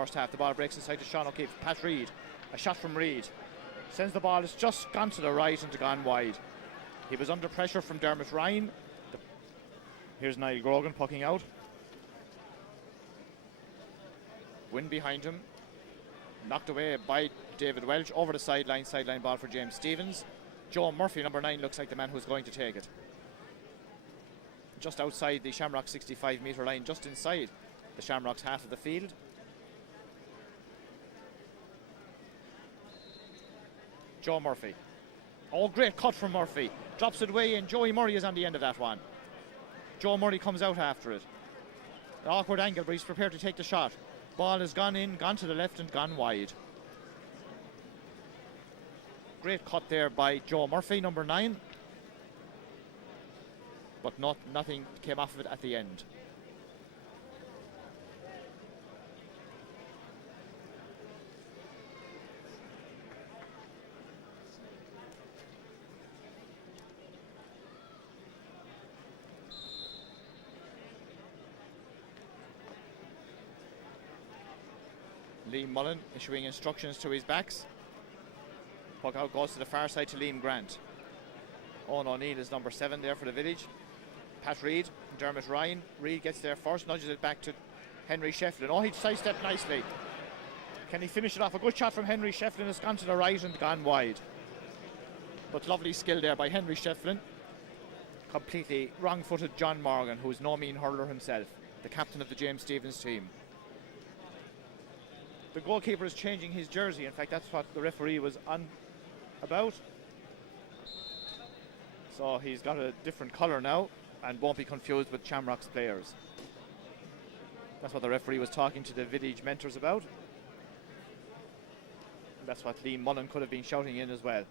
First half, the ball breaks inside to Sean O'Keefe. Pat Reid, a shot from Reid. Sends the ball, it's just gone to the right and gone wide. He was under pressure from Dermot Ryan. Here's Niall Grogan pucking out. Win behind him. Knocked away by David Welch over the sideline ball for James Stevens. Joe Murphy, number 9, looks like the man who's going to take it. Just outside the Shamrock 65-metre line, just inside the Shamrocks half of the field. Joe Murphy. Oh, great cut from Murphy. Drops it away, and Joey Murray is on the end of that one. Joe Murray comes out after it. The awkward angle, but he's prepared to take the shot. Ball has gone in, gone to the left and gone wide. Great cut there by Joe Murphy, number 9. But nothing came off of it at the end. Liam Mullen issuing instructions to his backs. Puck out goes to the far side to Liam Grant. Owen O'Neill is number 7 there for the Village. Pat Reid, Dermot Ryan. Reid gets there first, nudges it back to Henry Shefflin. Oh, he sidestepped nicely. Can he finish it off? A good shot from Henry Shefflin has gone to the right and gone wide. But lovely skill there by Henry Shefflin. Completely wrong-footed John Morgan, who is no mean hurler himself, the captain of the James Stevens team. The goalkeeper is changing his jersey. In fact, that's what the referee was on about. So he's got a different colour now and won't be confused with Shamrock's players. That's what the referee was talking to the Village mentors about. And that's what Liam Mullen could have been shouting in as well.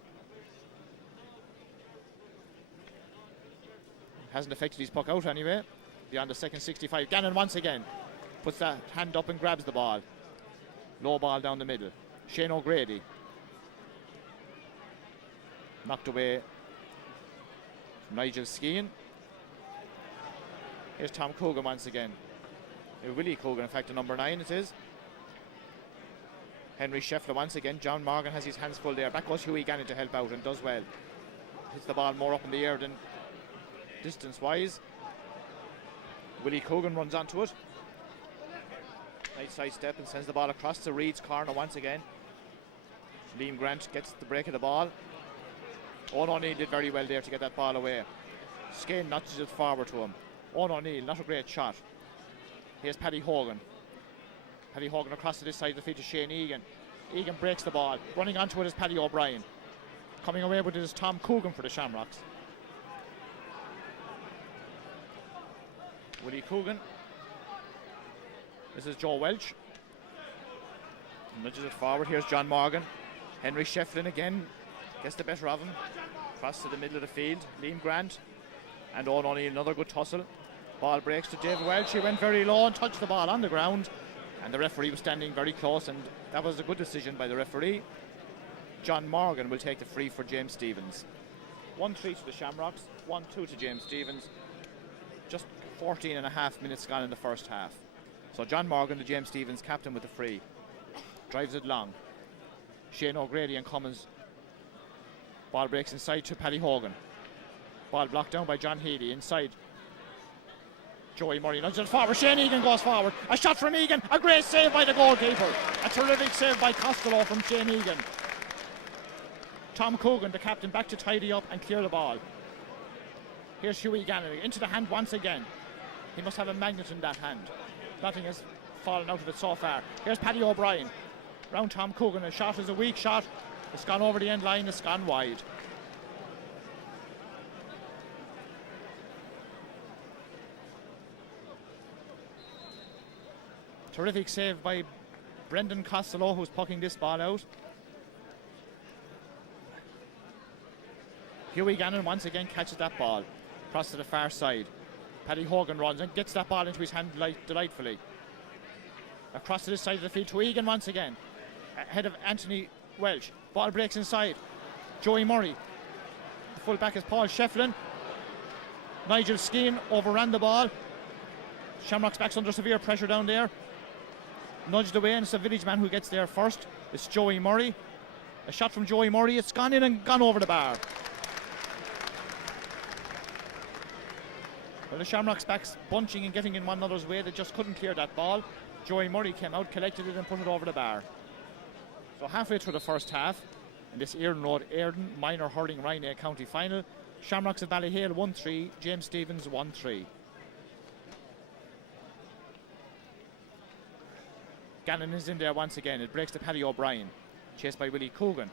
Hasn't affected his puck out anyway. Beyond the second 65. Gannon once again puts that hand up and grabs the ball. Low ball down the middle. Shane O'Grady. Knocked away from Nigel Skean. Here's Tom Coogan once again. Willie Coogan, in fact, the number 9 it is. Henry Sheffler once again. John Morgan has his hands full there. Back goes Hughie Gannon to help out and does well. Hits the ball more up in the air than distance-wise. Willie Coogan runs onto it. Nice side step and sends the ball across to Reid's corner once again. Liam Grant gets the break of the ball. Owen O'Neill did very well there to get that ball away. Skane nudges it forward to him. Owen O'Neill, not a great shot. Here's Paddy Hogan. Paddy Hogan across to this side of the field to Shane Egan. Egan breaks the ball. Running onto it is Paddy O'Brien. Coming away with it is Tom Coogan for the Shamrocks. Willie Coogan. This is Joe Welch. Nudges it forward. Here's John Morgan. Henry Shefflin again gets the better of him. Across to the middle of the field. Liam Grant and Owen O'Neill, another good tussle. Ball breaks to David Welch. He went very low and touched the ball on the ground. And the referee was standing very close, and that was a good decision by the referee. John Morgan will take the free for James Stevens. 1-3 to the Shamrocks, 1-2 to James Stevens. Just 14 and a half minutes gone in the first half. So John Morgan, the James Stevens captain, with the free. Drives it long. Shane O'Grady and Cummins. Ball breaks inside to Paddy Hogan. Ball blocked down by John Healy. Inside. Joey Murray nudges it forward. Shane Egan goes forward. A shot from Egan. A great save by the goalkeeper. A terrific save by Costello from Shane Egan. Tom Coogan, the captain, back to tidy up and clear the ball. Here's Hughie Gannon into the hand once again. He must have a magnet in that hand. Nothing has fallen out of it so far. Here's Paddy O'Brien. Round Tom Coogan. A shot is a weak shot. It's gone over the end line. It's gone wide. Terrific save by Brendan Costello, who's pucking this ball out. Hughie Gannon once again catches that ball across to the far side. Paddy Hogan runs and gets that ball into his hand delightfully. Across to this side of the field to Egan once again. Ahead of Anthony Welch. Ball breaks inside. Joey Murray. The full back is Paul Shefflin. Nigel Skeen overran the ball. Shamrock's back's under severe pressure down there. nudged away, and it's the village man who gets there first. It's Joey Murray. A shot from Joey Murray. It's gone in and gone over the bar. Well, the Shamrocks backs bunching and getting in one another's way. They just couldn't clear that ball. Joey Murray came out, collected it and put it over the bar. So halfway through the first half, in this Éireann Road Éireann Minor Hurling Roinn A county final, Shamrocks of Ballyhale 1-3, James Stephens 1-3. Gannon is in there once again. It breaks to Paddy O'Brien, chased by Willie Coogan.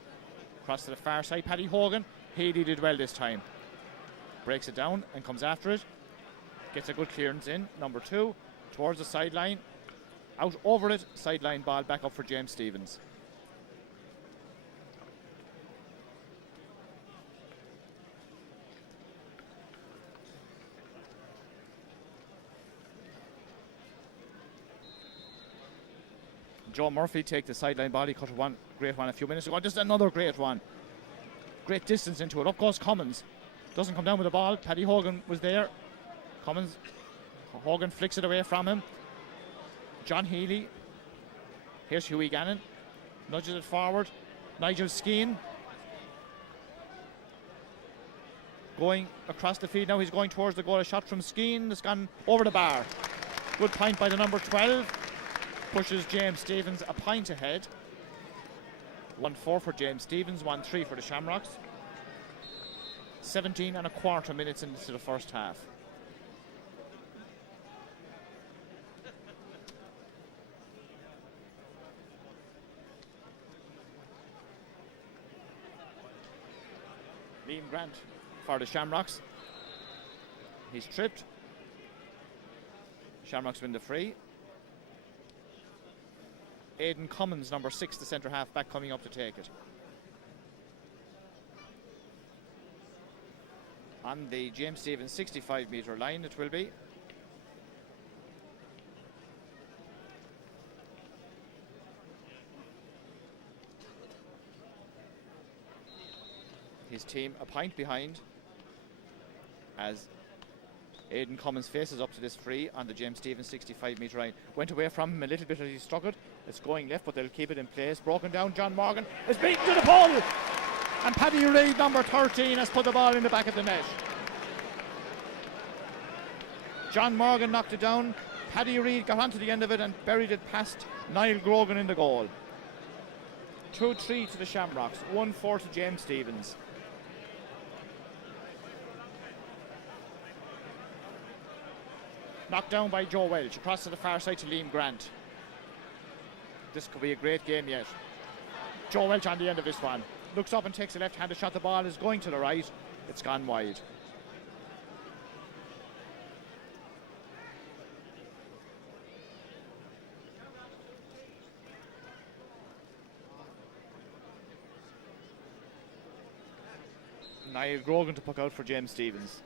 Across to the far side, Paddy Hogan. Haley did well this time. Breaks it down and comes after it. Gets a good clearance in, number 2, towards the sideline. Out over it, sideline ball back up for James Stephens. Joe Murphy take the sideline ball. He cut one great one a few minutes ago. Just another great one. Great distance into it. Up goes Cummins. Doesn't come down with the ball. Paddy Hogan was there. Hogan flicks it away from him. John Healy. Here's Hughie Gannon. Nudges it forward. Nigel Skeen. Going across the field now. He's going towards the goal. A shot from Skeen. It's gone over the bar. Good point by the number 12. Pushes James Stephens a point ahead. 1-4 for James Stephens, 1-3 for the Shamrocks. 17 and a quarter minutes into the first half. Liam Grant for the Shamrocks. He's tripped. Shamrocks win the free. Aidan Cummins, number 6, the centre half back, coming up to take it. On the James Stephens 65 metre line it will be. His team a point behind as Aidan Cummins faces up to this free on the James Stephens 65 metre line. Went away from him a little bit as he struck it. It's going left, but they'll keep it in place. Broken down, John Morgan is beaten to the pole. And Paddy Reid, number 13, has put the ball in the back of the net. John Morgan knocked it down. Paddy Reid got onto the end of it and buried it past Niall Grogan in the goal. 2-3 to the Shamrocks, 1-4 to James Stephens. Knocked down by Joe Welch, across to the far side to Liam Grant. This could be a great game yet. Joe Welch on the end of this one. Looks up and takes a left-handed shot. The ball is going to the right. It's gone wide. Niall Grogan to puck out for James Stephens.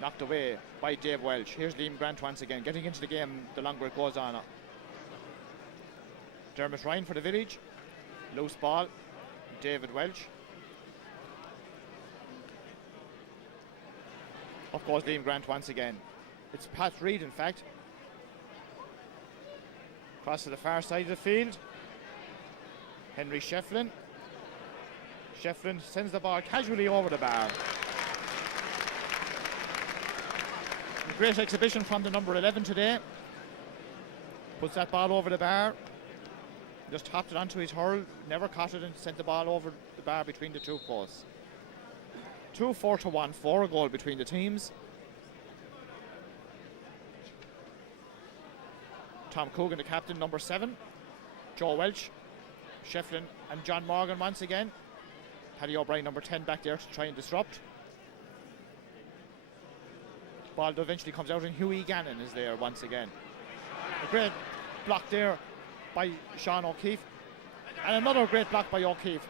Knocked away by Dave Welch. Here's Liam Grant once again, getting into the game the longer it goes on. Dermot Ryan for the village. Loose ball. David Welch. Up goes Liam Grant once again. It's Pat Reid, in fact. Across to the far side of the field. Henry Shefflin. Shefflin sends the ball casually over the bar. Great exhibition from the number 11 today. Puts that ball over the bar. Just hopped it onto his hurl. Never caught it and sent the ball over the bar between the two posts. 2-4 to 1-4, a goal between the teams. Tom Coogan, the captain, number 7. Joe Welch, Shefflin and John Morgan once again. Paddy O'Brien, number 10, back there to try and disrupt. Ball eventually comes out and Hughie Gannon is there once again. A great block there by Sean O'Keefe. And another great block by O'Keefe.